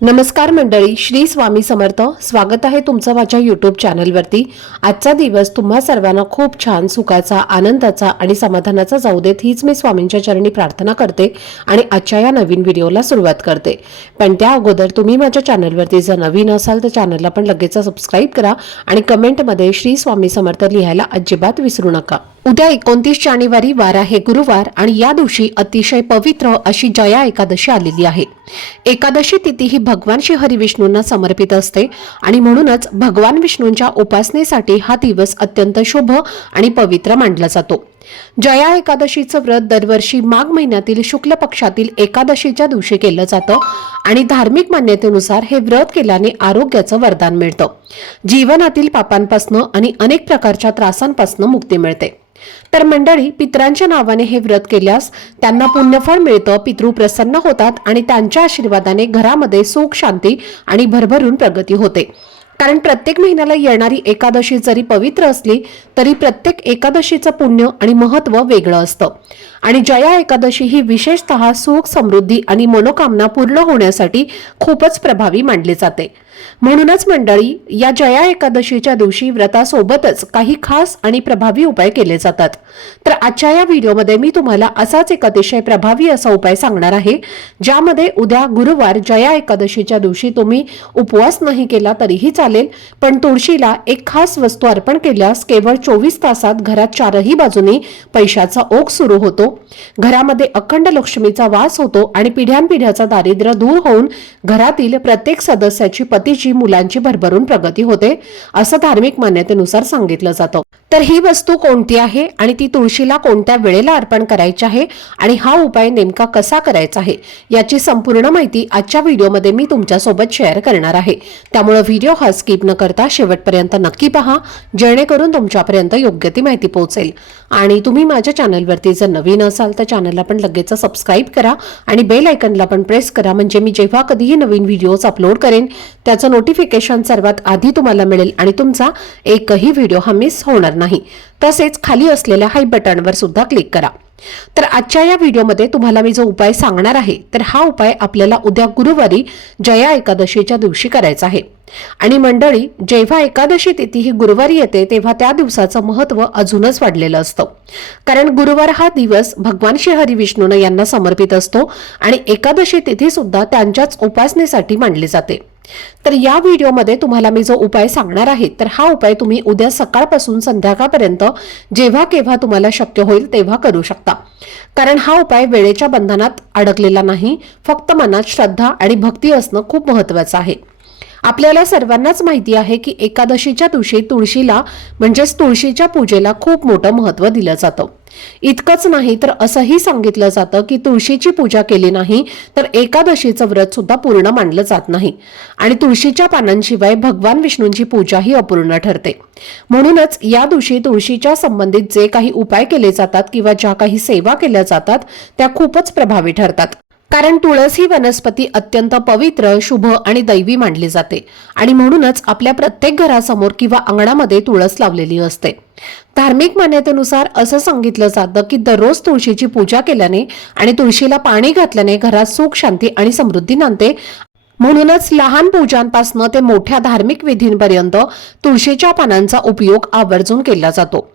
नमस्कार मंडळी श्री स्वामी समर्थ. स्वागत आहे तुमचं माझ्या यूट्यूब चॅनलवरती आजचा दिवस तुम्हा सर्वांना खूप छान सुखाचा आनंदाचा आणि समाधानाचा जाऊ देत हीच मी स्वामींच्या चरणी प्रार्थना करते आणि आजच्या या नवीन व्हिडिओला सुरुवात करते. पण त्या अगोदर तुम्ही माझ्या चॅनलवरती जर नवीन असाल तर चॅनलला पण लगेच सबस्क्राईब करा आणि कमेंटमध्ये श्री स्वामी समर्थ लिहायला अजिबात विसरू नका. उद्या एकोणतीस जानेवारी वार आहे गुरुवार आणि या दिवशी अतिशय पवित्र अशी जया एकादशी आलेली आहे. एकादशी तिथी ही भगवान श्री हरी विष्णूंना समर्पित असते आणि म्हणूनच भगवान विष्णूंच्या उपासनेसाठी हा दिवस अत्यंत शुभ आणि पवित्र मानला जातो. जया एकादशीचं व्रत दरवर्षी माघ महिन्यातील शुक्ल पक्षातील एकादशीच्या दिवशी केलं जातं आणि धार्मिक मान्यतेनुसार हे व्रत केल्याने आरोग्याचं वरदान मिळतं. जीवनातील पापांपासनं आणि अनेक प्रकारच्या त्रासांपासनं मुक्ती मिळते. तर मंडळी पित्रांच्या नावाने हे व्रत केल्यास त्यांना पुण्यफळ मिळतं पितृ प्रसन्न होतात आणि त्यांच्या आशीर्वादाने घरामध्ये सुख शांती आणि भरभरून प्रगती होते. कारण प्रत्येक महिन्याला येणारी एकादशी जरी पवित्र असली तरी प्रत्येक एकादशीचं पुण्य आणि महत्त्व वेगळं असतं. आणि जया एकादशी ही विशेषतः सुख समृद्धी आणि मनोकामना पूर्ण होण्यासाठी खूपच प्रभावी मानली जाते. म्हणूनच मंडळी या जया एकादशीच्या दिवशी व्रतासोबतच काही खास आणि प्रभावी उपाय केले जातात. तर आजच्या या व्हिडिओमध्ये मी तुम्हाला असाच एक अतिशय प्रभावी असा उपाय सांगणार आहे ज्यामध्ये उद्या गुरुवार जया एकादशीच्या दिवशी तुम्ही उपवास नाही केला तरीही चालेल पण तुळशीला एक खास वस्तू अर्पण केल्यास केवळ चोवीस तासात घरात चारही बाजूनी पैशाचा ओघ सुरू होतो. घरामध्ये अखंड लक्ष्मीचा वास होतो आणि पिढ्यानपिढ्याचा दारिद्र्य दूर होऊन घरातील प्रत्येक सदस्याची पतीची मुलांची भरभरून प्रगती होते असं धार्मिक मान्यतेनुसार सांगितलं जातं. तर ही वस्तू कोणती आहे आणि ती तुळशीला कोणत्या वेळेला अर्पण करायची आहे आणि हा उपाय नेमका कसा करायचा आहे याची संपूर्ण माहिती आजच्या व्हिडिओमध्ये मी तुमच्यासोबत शेअर करणार आहे. त्यामुळे व्हिडिओ हा स्किप न करता शेवटपर्यंत नक्की पहा जेणेकरून तुमच्यापर्यंत योग्य ती माहिती पोहोचेल. आणि तुम्ही माझ्या चॅनलवरती जर नवीन असाल तर चॅनलला पण लगेच सबस्क्राईब करा आणि बेल आयकनला पण प्रेस करा. म्हणजे मी जेव्हा कधीही नवीन व्हिडिओज अपलोड करेन त्याचं नोटिफिकेशन सर्वात आधी तुम्हाला मिळेल आणि तुमचा एकही व्हिडिओ हा मिस होणार नाही. तसेच खाली असलेल्या हाय बटनवर सुद्धा क्लिक करा. तर आजच्या या व्हिडिओमध्ये तुम्हाला मी जो उपाय सांगणार आहे तर हा उपाय आपल्याला उद्या गुरुवारी जया एकादशीच्या दिवशी करायचा आहे. आणि मंडळी जेव्हा एकादशी तिथी ही गुरुवारी येते तेव्हा त्या दिवसाचं महत्त्व अजूनच वाढलेलं असतं. कारण गुरुवार हा दिवस भगवान श्री हरीविष्णून यांना समर्पित असतो आणि एकादशी तिथी सुद्धा त्यांच्याच उपासनेसाठी मांडली जाते. तर या व्हिडिओमध्ये तुम्हाला मी जो उपाय सांगणार आहे तर हा उपाय तुम्ही उद्या सकाळपासून संध्याकाळपर्यंत जेव्हा केव्हा तुम्हाला शक्य होईल तेव्हा करू शकता. कारण हा उपाय वेळेच्या बंधनात अडकलेला नाही फक्त मनात श्रद्धा आणि भक्ती असणं खूप महत्वाचं आहे. आपल्याला सर्वांनाच माहिती आहे की एकादशीच्या दिवशी तुळशीला म्हणजेच तुळशीच्या पूजेला खूप मोठं महत्त्व दिलं जातं. इतकंच नाही तर असंही सांगितलं जातं की तुळशीची पूजा केली नाही तर एकादशीचं व्रत सुद्धा पूर्ण मानलं जात नाही. आणि तुळशीच्या पानांशिवाय भगवान विष्णूंची पूजा ही अपूर्ण ठरते. म्हणूनच या दिवशी तुळशीच्या संबंधित जे काही उपाय केले जातात किंवा ज्या काही सेवा केल्या जातात त्या खूपच प्रभावी ठरतात. कारण तुळस ही वनस्पती अत्यंत पवित्र शुभ आणि दैवी मानली जाते. आणि म्हणूनच आपल्या प्रत्येक घरासमोर किंवा अंगणामध्ये तुळस लावलेली असते. धार्मिक मान्यतेनुसार असं सांगितलं जातं की दररोज तुळशीची पूजा केल्याने आणि तुळशीला पाणी घातल्याने घरात सुख शांती आणि समृद्धी नांदते म्हणूनच लहान पूजांपासनं ते मोठ्या धार्मिक विधींपर्यंत तुळशीच्या पानांचा उपयोग आवर्जून केला जातो.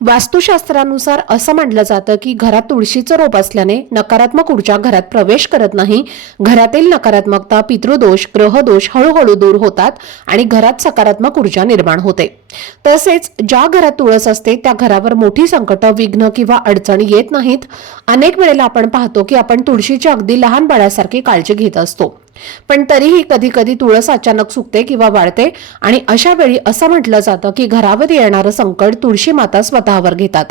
वास्तुशास्त्रानुसार असं म्हटलं जातं की घरात तुळशीचं रोप असल्याने नकारात्मक ऊर्जा घरात प्रवेश करत नाही. घरातील नकारात्मकता पितृदोष ग्रहदोष हळूहळू दूर होतात आणि घरात सकारात्मक ऊर्जा निर्माण होते. तसेच ज्या घरात तुळस असते त्या घरावर मोठी संकट विघ्न किंवा अडचणी येत नाहीत. अनेक वेळेला आपण पाहतो की आपण तुळशीची अगदी लहान बाळासारखी काळजी घेत असतो. पण तरीही कधी कधी तुळस अचानक सुकते किंवा वाढते आणि अशा वेळी असं म्हटलं जातं की घरावर येणारं संकट तुळशी माता स्वतःवर घेतात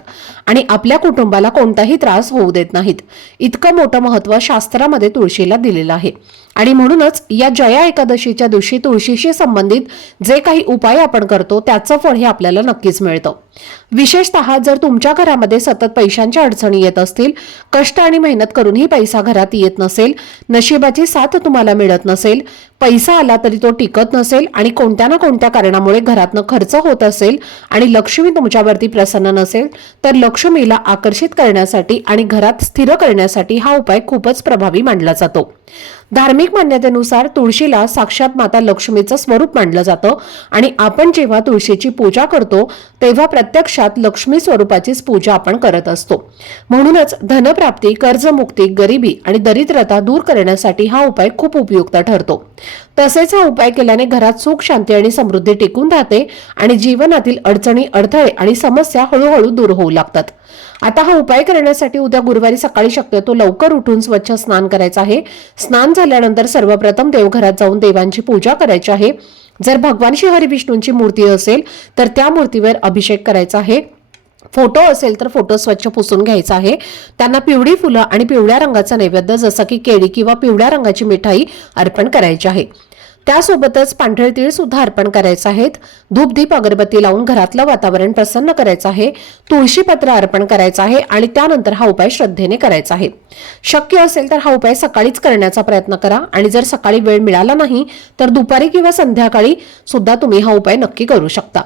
आणि आपल्या कुटुंबाला कोणताही त्रास होऊ देत नाहीत. इतकं मोठं महत्त्व शास्त्रामध्ये तुळशीला दिलेलं आहे. आणि म्हणूनच या जया एकादशीच्या दिवशी तुळशीशी संबंधित जे काही उपाय आपण करतो त्याचं फळ हे आपल्याला नक्कीच मिळतं. विशेषतः जर तुमच्या घरामध्ये सतत पैशांच्या अडचणी येत असतील कष्ट आणि मेहनत करूनही पैसा घरात येत नसेल नशिबाची साथ तुम्हाला मिळत नसेल पैसा आला तरी तो टिकत नसेल आणि कोणत्या ना कोणत्या कारणामुळे घरातनं खर्च होत असेल आणि लक्ष्मी तुमच्यावरती प्रसन्न नसेल तर लक्ष्मीला आकर्षित करण्यासाठी आणि घरात स्थिर करण्यासाठी हा उपाय खूपच प्रभावी मानला जातो. धार्मिक मान्यतेनुसार तुळशीला साक्षात माता लक्ष्मीचं स्वरूप मानलं जातं आणि आपण जेव्हा तुळशीची पूजा करतो तेव्हा प्रत्यक्षात लक्ष्मी स्वरूपाचीच पूजा आपण करत असतो. म्हणूनच धनप्राप्ती कर्जमुक्ती गरिबी आणि दरिद्रता दूर करण्यासाठी हा उपाय खूप उपयुक्त ठरतो. तसेच हा उपाय केल्याने घरात सुख शांती आणि समृद्धी टिकून राहते आणि जीवनातील अडचणी अडथळे आणि समस्या हळूहळू दूर होऊ लागतात. आता हा उपाय करण्यासाठी उद्या गुरुवारी सकाळी शक्यतो लवकर उठून स्वच्छ स्नान करायचं आहे. स्नान झाल्यानंतर सर्वप्रथम देवघरात जाऊन देवांची पूजा करायची आहे. जर भगवान श्री हरिविष्णूंची मूर्ती असेल तर त्या मूर्तीवर अभिषेक करायचा आहे. फोटो असेल तर फोटो स्वच्छ पुसून घ्यायचा आहे. त्यांना पिवळी फुलं आणि पिवळ्या रंगाचा नैवेद्य जसं की केळी किंवा पिवळ्या रंगाची मिठाई अर्पण करायची आहे. त्यासोबतच पांढरे तीळ सुद्धा अर्पण करायचं आहेत. धूपदीप अगरबत्ती लावून घरातलं वातावरण प्रसन्न करायचं आहे. तुळशी पत्र अर्पण करायचं आहे आणि त्यानंतर हा उपाय श्रद्धेने करायचा आहे. शक्य असेल तर हा उपाय सकाळीच करण्याचा प्रयत्न करा आणि जर सकाळी वेळ मिळाला नाही तर दुपारी किंवा संध्याकाळी सुद्धा तुम्ही हा उपाय नक्की करू शकता.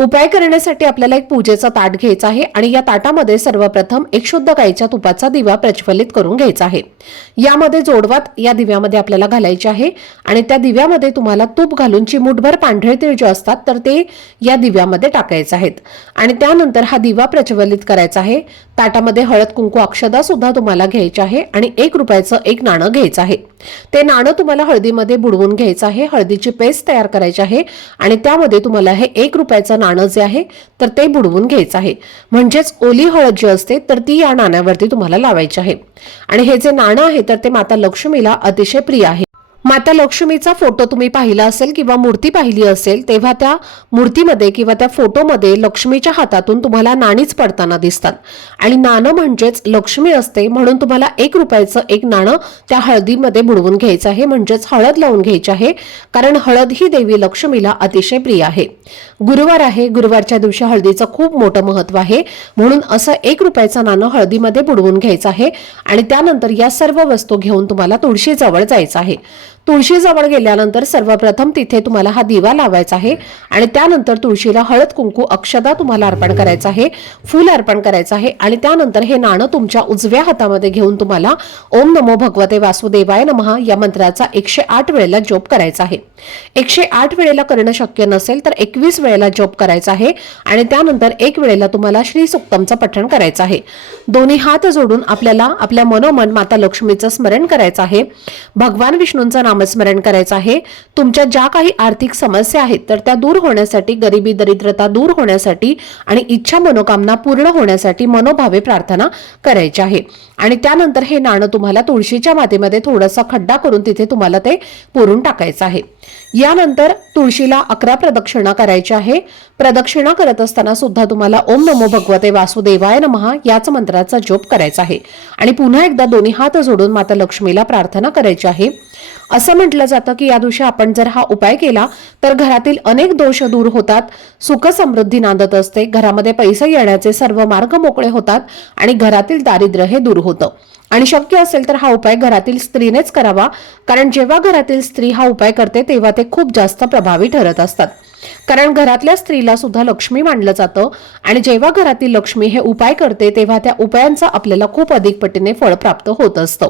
उपाय करण्यासाठी आपल्याला एक पूजेचा ताट घ्यायचा आहे आणि या ताटामध्ये सर्वप्रथम एक शुद्ध गाईच्या तुपाचा दिवा प्रज्वलित करून घ्यायचा आहे. यामध्ये जोडवात या दिव्यामध्ये आपल्याला घालायचे आहे आणि त्या दिव्यामध्ये तुम्हाला तूप घालून चिमूटभर पांढरे तीळ जे असतात तर ते या दिव्यामध्ये टाकायचे आहेत. आणि त्यानंतर हा दिवा प्रज्वलित करायचा आहे. ताटामध्ये हळद कुंकू अक्षदा सुद्धा तुम्हाला घ्यायची आहे आणि एक रुपयाचं एक नाणं घ्यायचं आहे. ते नाणं तुम्हाला हळदीमध्ये बुडवून घ्यायचं आहे. हळदीची पेस्ट तयार करायची आहे आणि त्यामध्ये तुम्हाला हे एक रुपयाचं नाणं जे आहे तर ते बुडवून घ्यायचं आहे. म्हणजेच ओली हळद जी असते तर ती या नाण्यावरती तुम्हाला लावायची आहे. आणि हे जे नाणं आहे तर ते माता लक्ष्मीला अतिशय प्रिय आहे. माता लक्ष्मीचा फोटो तुम्ही पाहिला असेल किंवा मूर्ती पाहिली असेल तेव्हा त्या मूर्तीमध्ये किंवा त्या फोटोमध्ये लक्ष्मीच्या हातातून तुम्हाला नाणीच पडताना दिसतात. आणि नाणं म्हणजेच लक्ष्मी असते म्हणून तुम्हाला एक रुपयाचं एक नाणं त्या हळदीमध्ये बुडवून घ्यायचं आहे म्हणजेच हळद लावून घ्यायची आहे कारण हळद ही देवी लक्ष्मीला अतिशय प्रिय आहे. गुरुवार आहे गुरुवारच्या दिवशी हळदीचं खूप मोठं महत्त्व आहे म्हणून असं एक रुपयाचं नाणं हळदीमध्ये बुडवून घ्यायचं आहे आणि त्यानंतर या सर्व वस्तू घेऊन तुम्हाला तुळशीजवळ जायचं आहे. तुळशीजवळ गेल्यानंतर सर्वप्रथम तिथे तुम्हाला हा दिवा लावायचा आहे आणि त्यानंतर तुळशीला हळद कुंकू अक्षदा तुम्हाला अर्पण करायचं आहे फूल अर्पण करायचं आहे आणि त्यानंतर हे नाणं तुमच्या उजव्या हातामध्ये घेऊन तुम्हाला ओम नमो भगवते वासुदेवाय नमः या मंत्राचा एकशे आठ वेळेला जोप करायचा आहे. एकशे आठ वेळेला करणं शक्य नसेल तर एकवीस वेळेला जोप करायचा आहे आणि त्यानंतर एक वेळेला तुम्हाला श्री सुक्तमचं पठण करायचं आहे. दोन्ही हात जोडून आपल्याला आपल्या मनोमन माता लक्ष्मीचं स्मरण करायचं आहे. भगवान विष्णूंचं नामस्मरण करायचं आहे. तुमच्या ज्या काही आर्थिक समस्या आहेत तर त्या दूर होण्यासाठी गरिबी दरिद्रता दूर होण्यासाठी आणि इच्छा मनोकामना पूर्ण होण्यासाठी मनोभावे प्रार्थना करायची आहे. आणि त्यानंतर हे नाणं तुम्हाला तुळशीच्या मातीमध्ये थोडासा खड्डा करून तिथे तुम्हाला ते पुरून टाकायचं आहे. यानंतर तुळशीला अकरा प्रदक्षिणा करायची आहे. प्रदक्षिणा करत असताना सुद्धा तुम्हाला ओम नमो भगवते वासुदेवाय नमः याच मंत्राचा जप करायचा आहे. आणि पुन्हा एकदा दोन्ही हात जोडून माता लक्ष्मीला प्रार्थना करायची आहे. असे म्हटलं जातं की या दिवशी आपण जर हा उपाय केला तर घरातील अनेक दोष दूर होतात सुख समृद्धी नांदत असते घरामध्ये पैसे येण्याचे सर्व मार्ग मोकळे होतात आणि घरातील दारिद्र्य हे दूर होतं. आणि शक्य असेल तर हा उपाय घरातील स्त्रीनेच करावा कारण जेव्हा घरातील स्त्री हा उपाय करते तेव्हा ते खूप जास्त प्रभावी ठरत असतात. कारण घरातल्या स्त्रीला सुद्धा लक्ष्मी मानलं जातं आणि जेव्हा घरातील लक्ष्मी हे उपाय करते तेव्हा त्या उपायांचा आपल्याला खूप अधिक पटीने फळ प्राप्त होत असतं.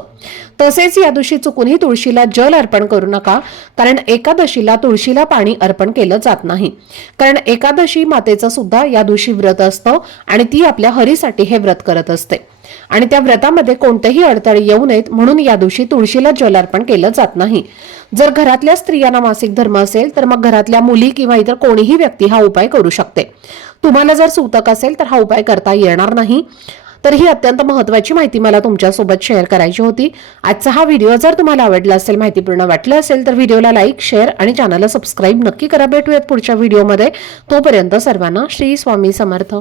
तसेच या दिवशी चुकूनही तुळशीला जल अर्पण करू नका कारण एकादशीला तुळशीला पाणी अर्पण केलं जात नाही. कारण एकादशी मातेचं सुद्धा या दिवशी व्रत असतं आणि ती आपल्या हरीसाठी हे व्रत करत असते. आणि त्या व्रतामध्ये कोणतेही अडथळे येऊ नयेत म्हणून या दिवशी तुळशीला जलार्पण केलं जात नाही. जर घरातल्या स्त्रियांना मासिक धर्म असेल तर मग घरातल्या मुली किंवा इतर कोणीही व्यक्ती हा उपाय करू शकते. तुम्हाला जर सूतक असेल तर हा उपाय करता येणार नाही. तर ही अत्यंत महत्वाची माहिती मला तुमच्यासोबत शेअर करायची होती. आजचा हा व्हिडिओ जर तुम्हाला आवडला असेल माहितीपूर्ण वाटलं असेल तर व्हिडिओला लाईक शेअर आणि चॅनलला सबस्क्राईब नक्की करा. भेटूयात पुढच्या व्हिडिओमध्ये. तोपर्यंत सर्वांना श्री स्वामी समर्थ.